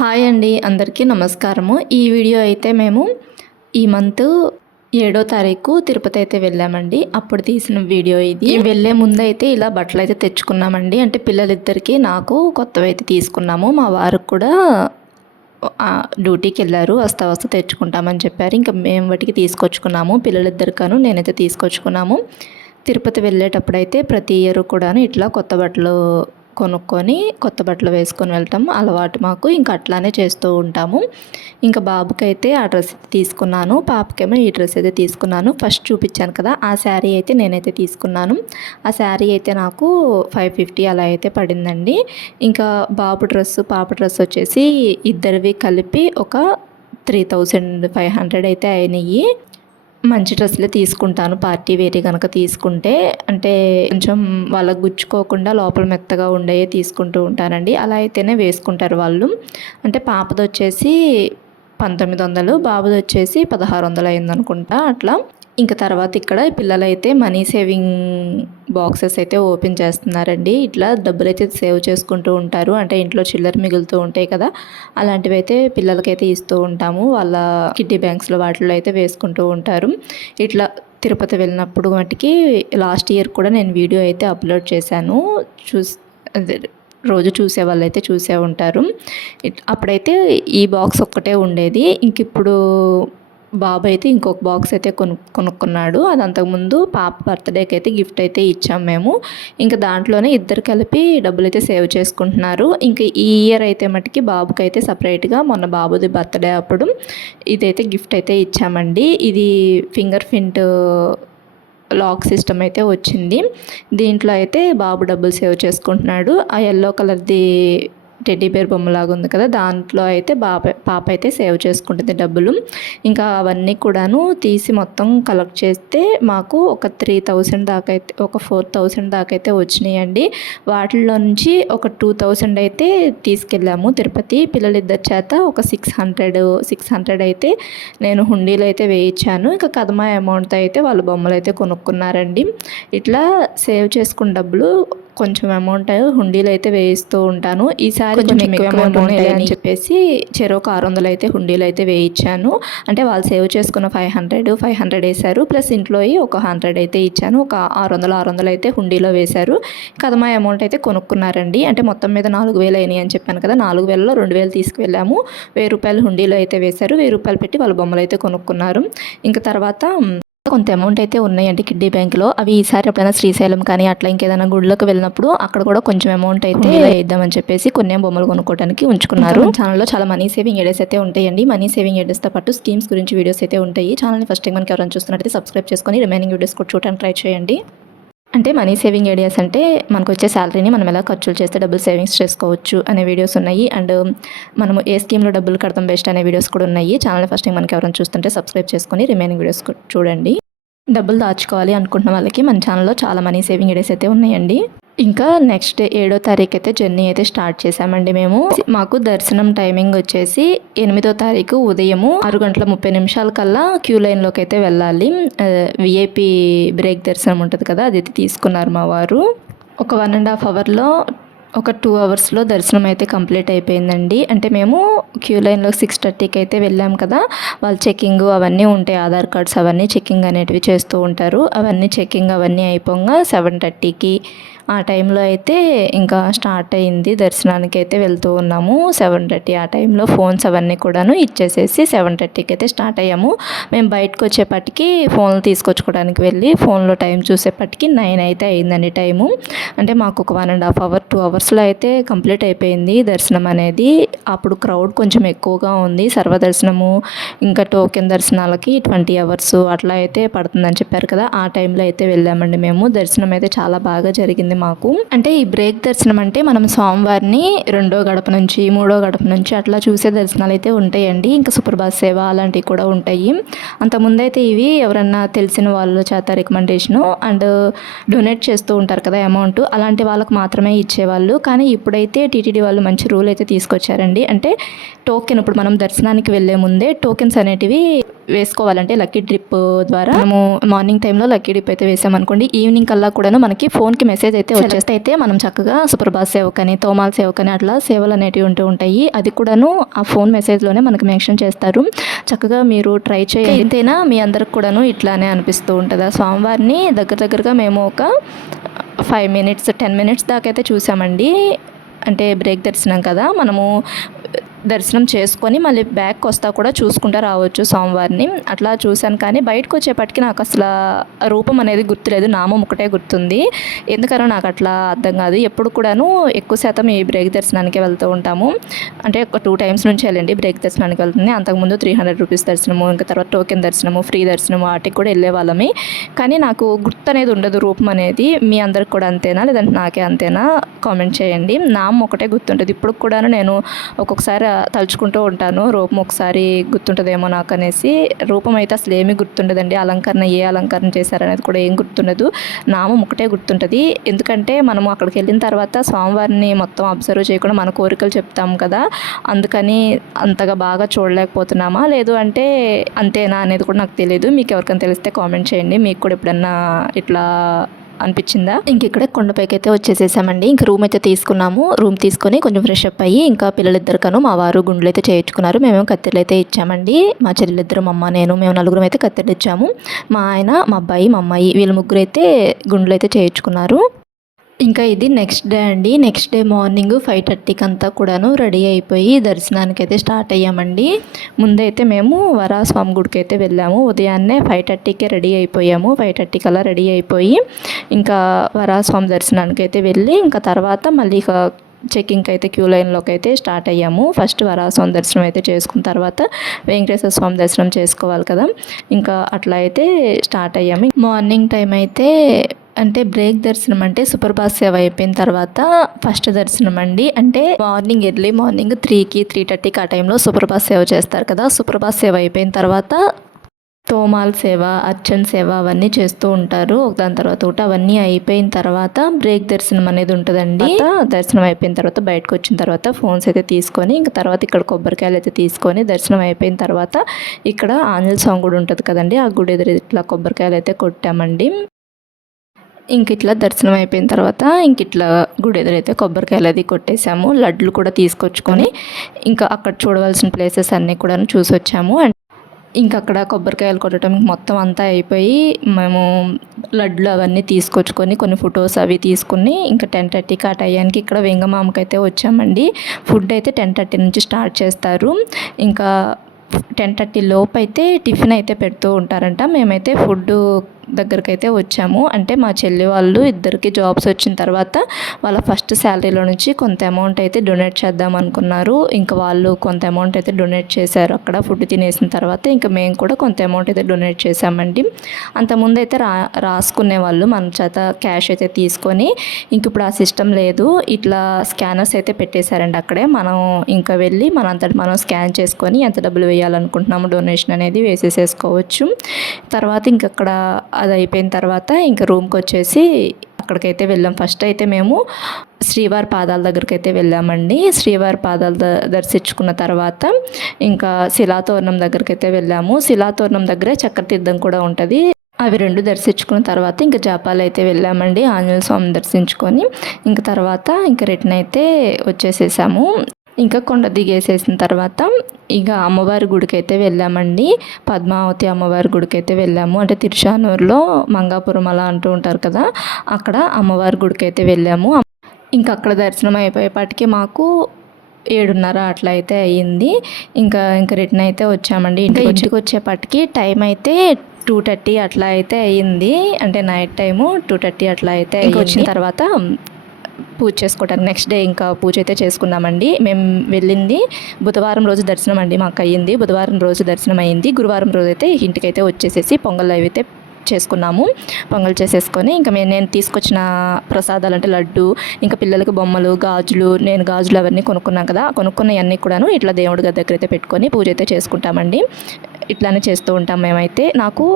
Hi అండి, అందరికీ నమస్కారము. ఈ వీడియో అయితే మేము ఈ మంత్ 7వ తారీఖు తిరుపతి అయితే వెళ్ళామండి. అప్పుడు తీసిన వీడియో ఇది. వెళ్ళే ముందు అయితే ఇలా బట్టలు అయితే తెచ్చుకున్నామండి. అంటే పిల్లలిద్దరికీ నాకు కొత్తవి అయితే తీసుకున్నాము. మా వారికి కూడా డ్యూటీకి వెళ్ళారు, వస్తా తెచ్చుకుంటామని చెప్పారు. ఇంకా మేము వాటికి తీసుకొచ్చుకున్నాము. పిల్లలిద్దరికను నేనైతే తీసుకొచ్చుకున్నాము. తిరుపతి వెళ్ళేటప్పుడు అయితే ప్రతి ఇయర్ కూడా ఇట్లా కొత్త బట్టలు కొనుక్కొని కొత్త బట్టలు వేసుకొని వెళ్ళటం అలవాటు మాకు. ఇంకా అట్లానే చేస్తూ ఉంటాము. ఇంకా బాబుకైతే ఆ డ్రెస్ తీసుకున్నాను, పాపకేమో ఈ డ్రెస్ అయితే తీసుకున్నాను. ఫస్ట్ చూపించాను కదా, ఆ శారీ అయితే నేనైతే తీసుకున్నాను. ఆ శారీ అయితే నాకు 550 అలా అయితే పడిందండి. ఇంకా బాబు డ్రెస్సు పాప డ్రెస్ వచ్చేసి ఇద్దరివి కలిపి ఒక 3500 అయితే అయినాయి. మంచి డ్రెస్సులే తీసుకుంటాను పార్టీ వేరీ కనుక తీసుకుంటే. అంటే కొంచెం వాళ్ళకు గుచ్చుకోకుండా లోపల మెత్తగా ఉండేవి తీసుకుంటూ ఉంటానండి. అలా అయితేనే వేసుకుంటారు వాళ్ళు. అంటే పాపది వచ్చేసి 1900, బాబుది వచ్చేసి 1600 అయిందనుకుంటా అట్లా. ఇంకా తర్వాత ఇక్కడ పిల్లలైతే మనీ సేవింగ్ బాక్సెస్ అయితే ఓపెన్ చేస్తున్నారండి. ఇట్లా డబ్బులు అయితే సేవ్ చేసుకుంటూ ఉంటారు. అంటే ఇంట్లో చిల్లర మిగులుతూ ఉంటాయి కదా, అలాంటివి అయితే పిల్లలకైతే ఇస్తూ ఉంటాము. వాళ్ళ కిడ్డీ బ్యాంక్స్లో వాటిలో అయితే వేసుకుంటూ ఉంటారు. ఇట్లా తిరుపతి వెళ్ళినప్పుడు మటుకి లాస్ట్ ఇయర్ కూడా నేను వీడియో అయితే అప్లోడ్ చేశాను. రోజు చూసే వాళ్ళైతే చూసే ఉంటారు. అప్పుడైతే ఈ బాక్స్ ఒక్కటే ఉండేది. ఇంక ఇప్పుడు బాబు అయితే ఇంకొక బాక్స్ అయితే కొనుక్కున్నాడు. అది అంతకుముందు పాప బర్త్డేకి అయితే గిఫ్ట్ అయితే ఇచ్చాము మేము. ఇంకా దాంట్లోనే ఇద్దరు కలిపి డబ్బులు అయితే సేవ్ చేసుకుంటున్నారు. ఇంకా ఈ ఇయర్ అయితే మటుకి బాబుకి అయితే సపరేట్గా మొన్న బాబుది బర్త్డే అప్పుడు ఇదైతే గిఫ్ట్ అయితే ఇచ్చామండి. ఇది ఫింగర్ ప్రింట్ లాక్ సిస్టమ్ అయితే వచ్చింది. దీంట్లో అయితే బాబు డబ్బులు సేవ్ చేసుకుంటున్నాడు. ఆ ఎల్లో కలర్ది టెడ్డీ బేర్ బొమ్మలాగా ఉంది కదా, దాంట్లో అయితే పాప అయితే సేవ్ చేసుకుంటుంది డబ్బులు. ఇంకా అవన్నీ కూడాను తీసి మొత్తం కలెక్ట్ చేస్తే మాకు ఒక 3000 దాకా అయితే, ఒక 4000 దాకా అయితే వచ్చినాయండి. వాటిలో నుంచి ఒక 2000 అయితే తీసుకెళ్ళాము తిరుపతి. పిల్లలిద్దరి చేత ఒక 600 అయితే నేను హుండీలో అయితే వేయించాను. ఇంకా కదమా అమౌంట్ అయితే వాళ్ళ బొమ్మలు అయితే కొనుక్కున్నారండి. ఇట్లా సేవ్ చేసుకున్న డబ్బులు కొంచెం అమౌంట్ హుండీలో అయితే వేయిస్తూ ఉంటాను. ఈసారి కొంచెం ఎక్కువ అమౌంట్ అని చెప్పేసి చెరొక 600 అయితే హుండీలో అయితే వేయించాను. అంటే వాళ్ళు సేవ్ చేసుకున్న 500 వేశారు. ప్లస్ ఇంట్లో ఒక 100 అయితే ఇచ్చాను. ఒక 600 అయితే హుండీలో వేశారు. కదమా అమౌంట్ అయితే కొనుక్కున్నారండి. అంటే మొత్తం మీద 4000 అయినాయి అని చెప్పాను కదా, 4000లో 2000 తీసుకువెళ్ళాము. 1000 రూపాయలు హుండీలో అయితే వేశారు. 1000 రూపాయలు పెట్టి వాళ్ళ బొమ్మలు అయితే కొనుక్కున్నారు. ఇంకా తర్వాత కొంత అమౌంట్ అయితే ఉన్నాయండి కిడ్డీ బ్యాంక్లో. అవి ఈసారి ఎప్పుడైనా శ్రీశైలం కానీ అట్లా ఇంకేదైనా గుళ్ళకి వెళ్ళినప్పుడు అక్కడ కూడా కొంచెం అమౌంట్ అయితే వేద్దామని చెప్పేసి కొన్ని బొమ్మలు కొనుక్కోవడానికి ఉంచుకున్నారు. ఛానల్లో చాలా మనీ సేవింగ్ ఐడియాస్ అయితే ఉంటాయండి. మనీ సేవింగ్ ఐడియాస్తో పాటు స్కీమ్స్ గురించి వీడియోస్ అయితే ఉంటాయి. ఛానల్ని ఫస్ట్ టైం మనకి ఎవరైనా చూస్తున్నట్టయితే సబ్స్క్రైబ్ చేసుకొని రిమైనింగ్ వీడియోస్ కూడా చూడడానికి ట్రై చేయండి. అంటే మనీ సేవింగ్ ఐడియాస్ అంటే మనకు వచ్చే శాలరీని మనం ఎలా ఖర్చులు చేస్తే డబ్బులు సేవింగ్స్ చేసుకోవచ్చు అనే వీడియోస్ ఉన్నాయి. అండ్ మనము ఏ స్కీమ్లో డబ్బులు కడతాం బెస్ట్ అనే వీడియోస్ కూడా ఉన్నాయి. ఛానల్ ఫస్ట్ టైం మనకి ఎవరైనా చూస్తుంటే సబ్స్క్రైబ్ చేసుకొని రిమైనింగ్ వీడియోస్ చూడండి. డబ్బులు దాచుకోవాలి అనుకుంటున్న వాళ్ళకి మన ఛానల్లో చాలా మనీ సేవింగ్ ఐడియాస్ అయితే ఉన్నాయండి. ఇంకా నెక్స్ట్ 7వ తారీఖు అయితే జర్నీ అయితే స్టార్ట్ చేసామండి మేము. మాకు దర్శనం టైమింగ్ వచ్చేసి 8వ తారీఖు ఉదయము 6:30 కల్లా క్యూ లైన్లోకి అయితే వెళ్ళాలి. విఐపి బ్రేక్ దర్శనం ఉంటుంది కదా, అది అయితే తీసుకున్నారు మా వారు. ఒక 1.5 అవర్లో ఒక 2 అవర్స్లో దర్శనం అయితే కంప్లీట్ అయిపోయిందండి. అంటే మేము క్యూ లైన్లో 6:30కి అయితే వెళ్ళాం కదా, వాళ్ళు చెకింగ్ అవన్నీ ఉంటాయి, ఆధార్ కార్డ్స్ అవన్నీ చెకింగ్ అనేటివి చేస్తూ ఉంటారు. అవన్నీ చెకింగ్ అవన్నీ అయిపోగా 7:30కి ఆ టైంలో అయితే ఇంకా స్టార్ట్ అయింది. దర్శనానికి అయితే వెళ్తూ ఉన్నాము. 7:30 ఆ టైంలో ఫోన్స్ అవన్నీ కూడాను ఇచ్చేసేసి 7:30కి అయితే స్టార్ట్ అయ్యాము. మేము బయటకు వచ్చేపటికి ఫోన్లు తీసుకొచ్చుకోవడానికి వెళ్ళి ఫోన్లో టైం చూసేపటికి 9 అయితే అయిందండి టైము. అంటే మాకు ఒక 1.5 అవర్ 2 అవర్స్లో అయితే కంప్లీట్ అయిపోయింది దర్శనం అనేది. అప్పుడు క్రౌడ్ కొంచెం ఎక్కువగా ఉంది. సర్వదర్శనము ఇంకా టోకెన్ దర్శనాలకి 20 అవర్స్ అట్లా అయితే పడుతుందని చెప్పారు కదా, ఆ టైంలో అయితే వెళ్ళామండి మేము. దర్శనం అయితే చాలా బాగా జరిగింది మాకు. అంటే ఈ బ్రేక్ దర్శనం అంటే మనం స్వామివారిని 2వ గడప నుంచి 3వ గడప నుంచి అట్లా చూసే దర్శనాలు అయితే ఉంటాయండి. ఇంకా సుప్రభాత సేవ అలాంటివి కూడా ఉంటాయి. అంతకుముందైతే ఇవి ఎవరన్నా తెలిసిన వాళ్ళ చేత రికమెండేషను అండ్ డొనేట్ చేస్తూ ఉంటారు కదా అమౌంట్, అలాంటి వాళ్ళకి మాత్రమే ఇచ్చేవాళ్ళు. కానీ ఇప్పుడైతే టీటీడీ వాళ్ళు మంచి రూల్ అయితే తీసుకొచ్చారండి. అంటే టోకెన్ ఇప్పుడు మనం దర్శనానికి వెళ్ళే ముందే టోకెన్స్ అనేటివి వేసుకోవాలంటే లక్కీ డ్రిప్ ద్వారా మనము మార్నింగ్ టైంలో లక్కీ డ్రిప్ అయితే వేసామనుకోండి, ఈవినింగ్ కల్లా కూడాను మనకి ఫోన్కి మెసేజ్ అయితే వచ్చేస్తే అయితే మనం చక్కగా సుప్రభాత్ సేవకని, తోమాల సేవకని అట్లా సేవలు అనేటివి ఉంటూ ఉంటాయి. అది కూడాను ఆ ఫోన్ మెసేజ్లోనే మనకు మెన్షన్ చేస్తారు. చక్కగా మీరు ట్రై చేయండి. ఎంతైనా మీ అందరికి కూడాను ఇట్లానే అనిపిస్తూ ఉంటుంది. ఆ స్వామివారిని దగ్గరగా మేము ఒక 5 minutes 10 minutes దాకా అయితే చూసామండి. అంటే బ్రేక్ దర్శనం కదా, మనము దర్శనం చేసుకొని మళ్ళీ బ్యాక్ వస్తా కూడా చూసుకుంటూ రావచ్చు స్వామివారిని. అట్లా చూశాను, కానీ బయటకు వచ్చేపటికి నాకు అసలు రూపం అనేది గుర్తులేదు, నామం ఒకటే గుర్తుంది. ఎందుకనో నాకు అట్లా అర్థం కాదు. ఎప్పుడు కూడాను ఎక్కువ శాతం ఈ బ్రేక్ దర్శనానికి వెళ్తూ ఉంటాము. అంటే ఒక 2 times నుంచి వెళ్ళండి బ్రేక్ దర్శనానికి వెళ్తుంది. అంతకుముందు 300 rupees దర్శనము, ఇంకా తర్వాత టోకెన్ దర్శనము, ఫ్రీ దర్శనము వాటికి కూడా వెళ్ళే వాళ్ళమే. కానీ నాకు గుర్తు అనేది ఉండదు, రూపం అనేది. మీ అందరికి కూడా అంతేనా లేదంటే నాకే అంతేనా కామెంట్ చేయండి. నామం ఒకటే గుర్తుంటుంది. ఇప్పుడు కూడా నేను ఒక్కొక్కసారి తలుచుకుంటూ ఉంటాను, రూపం ఒకసారి గుర్తుంటుందేమో నాకు అనేసి. రూపం అయితే అసలు ఏమీ గుర్తుండదండి. అలంకరణ ఏ అలంకరణ చేశారనేది కూడా ఏం గుర్తుండదు. నామం ఒకటే గుర్తుంటుంది. ఎందుకంటే మనము అక్కడికి వెళ్ళిన తర్వాత స్వామివారిని మొత్తం అబ్జర్వ్ చేయకుండా మన కోరికలు చెప్తాం కదా, అందుకని అంతగా బాగా చూడలేకపోతున్నామా లేదు అంటే అంతేనా అనేది కూడా నాకు తెలియదు. మీకు ఎవరికైనా తెలిస్తే కామెంట్ చేయండి. మీకు కూడా ఎప్పుడన్నా ఇట్లా అనిపించిందా? ఇంక ఇక్కడ కొండపైకి అయితే వచ్చేసేసామండి. ఇంక రూమ్ అయితే తీసుకున్నాము. రూమ్ తీసుకొని కొంచెం ఫ్రెష్ అప్ అయ్యి ఇంకా పిల్లలిద్దరికను మా వారు గుండ్లు అయితే చేయించుకున్నారు. మేమేమో కత్తెరలు అయితే ఇచ్చామండి. మా చెల్లెలిద్దరు, మా అమ్మ, నేను, మేము నలుగురం అయితే కత్తెరలు ఇచ్చాము. మా ఆయన, మా అబ్బాయి, మా అమ్మాయి వీళ్ళ ముగ్గురు అయితే గుండ్లు అయితే చేయించుకున్నారు. ఇంకా ఇది నెక్స్ట్ డే అండి. నెక్స్ట్ డే మార్నింగ్ 5:30కి అంతా కూడాను రెడీ అయిపోయి దర్శనానికి అయితే స్టార్ట్ అయ్యామండి. ముందైతే మేము వరాహస్వామి గుడికి అయితే వెళ్ళాము. ఉదయాన్నే 5:30కే రెడీ అయిపోయాము. 5:30 కల్లా రెడీ అయిపోయి ఇంకా వరాహస్వామి దర్శనానికి అయితే వెళ్ళి ఇంకా తర్వాత మళ్ళీ చెక్కింగ్ అయితే క్యూ లైన్లోకి అయితే స్టార్ట్ అయ్యాము. ఫస్ట్ వరాహస్వామి దర్శనం అయితే చేసుకున్న తర్వాత వెంకటేశ్వర స్వామి దర్శనం చేసుకోవాలి కదా, ఇంకా అట్లా అయితే స్టార్ట్ అయ్యాము. మార్నింగ్ టైం అయితే అంటే బ్రేక్ దర్శనం అంటే సుప్రభాత్ సేవ అయిపోయిన తర్వాత ఫస్ట్ దర్శనం అండి. అంటే ఎర్లీ మార్నింగ్ 3కి 3:30కి ఆ టైంలో సుప్రభాత్ సేవ చేస్తారు కదా. సుప్రభాత్ సేవ అయిపోయిన తర్వాత తోమాల సేవ, అర్చన సేవ అవన్నీ చేస్తూ ఉంటారు దాని తర్వాత ఒకటి. అవన్నీ అయిపోయిన తర్వాత బ్రేక్ దర్శనం అనేది ఉంటుందండి. దర్శనం అయిపోయిన తర్వాత బయటకు వచ్చిన తర్వాత ఫోన్స్ అయితే తీసుకొని ఇంకా తర్వాత ఇక్కడ కొబ్బరికాయలు అయితే తీసుకొని దర్శనం అయిపోయిన తర్వాత ఇక్కడ ఆంజనేయ స్వామి గుడి ఉంటుంది కదండి, ఆ గుడి ఎదురు ఇట్లా కొబ్బరికాయలు అయితే కొట్టామండి. ఇంక ఇట్లా దర్శనం అయిపోయిన తర్వాత ఇంక ఇట్లా గుడి ఎదురైతే కొబ్బరికాయలు అది కొట్టేసాము. లడ్లు కూడా తీసుకొచ్చుకొని ఇంకా అక్కడ చూడవలసిన ప్లేసెస్ అన్నీ కూడా చూసి వచ్చాము. ఇంక అక్కడ కొబ్బరికాయలు కొట్టడం మొత్తం అంతా అయిపోయి మేము లడ్లు అవన్నీ తీసుకొచ్చుకొని కొన్ని ఫొటోస్ అవి తీసుకుని ఇంకా 10:30కి ఆ టయానికి ఇక్కడ వెంగమామకి అయితే వచ్చామండి. ఫుడ్ అయితే 10:30 నుంచి స్టార్ట్ చేస్తారు. ఇంకా 10:30 లోపు అయితే టిఫిన్ అయితే పెడుతూ ఉంటారంట. మేమైతే ఫుడ్ దగ్గరికి అయితే వచ్చాము. అంటే మా చెల్లి వాళ్ళు ఇద్దరికి జాబ్స్ వచ్చిన తర్వాత వాళ్ళ ఫస్ట్ శాలరీలో నుంచి కొంత అమౌంట్ అయితే డొనేట్ చేద్దాం అనుకున్నారు. ఇంకా వాళ్ళు కొంత అమౌంట్ అయితే డొనేట్ చేశారు. అక్కడ ఫుడ్ తినేసిన తర్వాత ఇంకా మేము కూడా కొంత అమౌంట్ అయితే డొనేట్ చేసామండి. అంతకుముందు అయితే రాసుకునే వాళ్ళు మన చేత క్యాష్ అయితే తీసుకొని, ఇంక ఇప్పుడు ఆ సిస్టమ్ లేదు. ఇట్లా స్కానర్స్ అయితే పెట్టేశారండి అక్కడే. మనం ఇంకా వెళ్ళి మనంతటి మనం స్కాన్ చేసుకొని ఎంత డబ్బులు వేయాలనుకుంటున్నాము డొనేషన్ అనేది వేసేసేసుకోవచ్చు. తర్వాత ఇంక అక్కడ అది అయిపోయిన తర్వాత ఇంకా రూమ్కి వచ్చేసి అక్కడికైతే వెళ్ళాం. ఫస్ట్ అయితే మేము శ్రీవారి పాదాల దగ్గరికి అయితే వెళ్ళామండి. శ్రీవారి పాదాలు దర్శించుకున్న తర్వాత ఇంకా శిలాతోరణం దగ్గరికి అయితే వెళ్ళాము. శిలాతోరణం దగ్గరే చక్రతీర్థం కూడా ఉంటుంది. అవి 2 దర్శించుకున్న తర్వాత ఇంకా జాపాలు అయితే వెళ్ళామండి. ఆంజనేయ స్వామిని దర్శించుకొని ఇంకా తర్వాత ఇంకా రిటర్న్ అయితే వచ్చేసేసాము. ఇంకా కొండ దిగేసేసిన తర్వాత ఇక అమ్మవారి గుడికి అయితే వెళ్ళామండి. పద్మావతి అమ్మవారి గుడికి అయితే వెళ్ళాము. అంటే తిరుచానూరులో మంగాపురం అలా అంటూ ఉంటారు కదా, అక్కడ అమ్మవారి గుడికి అయితే వెళ్ళాము. ఇంకా అక్కడ దర్శనం అయిపోయేపాటికి మాకు 7:30 అట్లా అయితే అయ్యింది. ఇంకా రిటర్న్ అయితే వచ్చామండి. ఇంటికి వచ్చేపాటికి టైం అయితే 2:30 అట్లా అయితే అయ్యింది. అంటే నైట్ టైము 2:30 అట్లా అయితే వచ్చిన తర్వాత పూజ చేసుకోవడానికి నెక్స్ట్ డే ఇంకా పూజ అయితే చేసుకున్నామండి. మేము వెళ్ళింది బుధవారం రోజు దర్శనం అండి మాకు అయ్యింది. బుధవారం రోజు దర్శనం అయ్యింది. గురువారం రోజు అయితే ఇంటికైతే వచ్చేసేసి పొంగల్ అవి అయితే చేసుకున్నాము. పొంగల్ చేసేసుకొని ఇంకా నేను తీసుకొచ్చిన ప్రసాదాలు అంటే లడ్డు, ఇంకా పిల్లలకి బొమ్మలు, గాజులు, నేను గాజులు అవన్నీ కొనుక్కున్నాను కదా, కొనుక్కున్నవన్నీ కూడాను ఇట్లా దేవుడి దగ్గర అయితే పెట్టుకొని పూజ అయితే చేసుకుంటామండి. ఇట్లానే చేస్తూ ఉంటాం మేమైతే. నాకు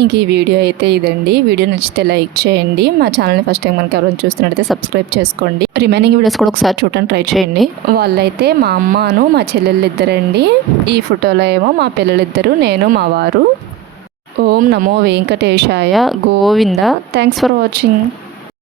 ఇంక ఈ వీడియో అయితే ఇదండి. వీడియో నచ్చితే లైక్ చేయండి. మా ఛానల్ని ఫస్ట్ టైం మనకి ఎవరైనా చూస్తున్నట్టయితే సబ్స్క్రైబ్ చేసుకోండి. రిమైనింగ్ వీడియోస్ కూడా ఒకసారి చూడటానికి ట్రై చేయండి. వాళ్ళైతే మా అమ్మను మా చెల్లెళ్ళు ఇద్దరండి. ఈ ఫోటోలో ఏమో మా పిల్లలిద్దరు, నేను మా వారు. ఓం నమో వెంకటేశాయ గోవింద. Thanks for watching.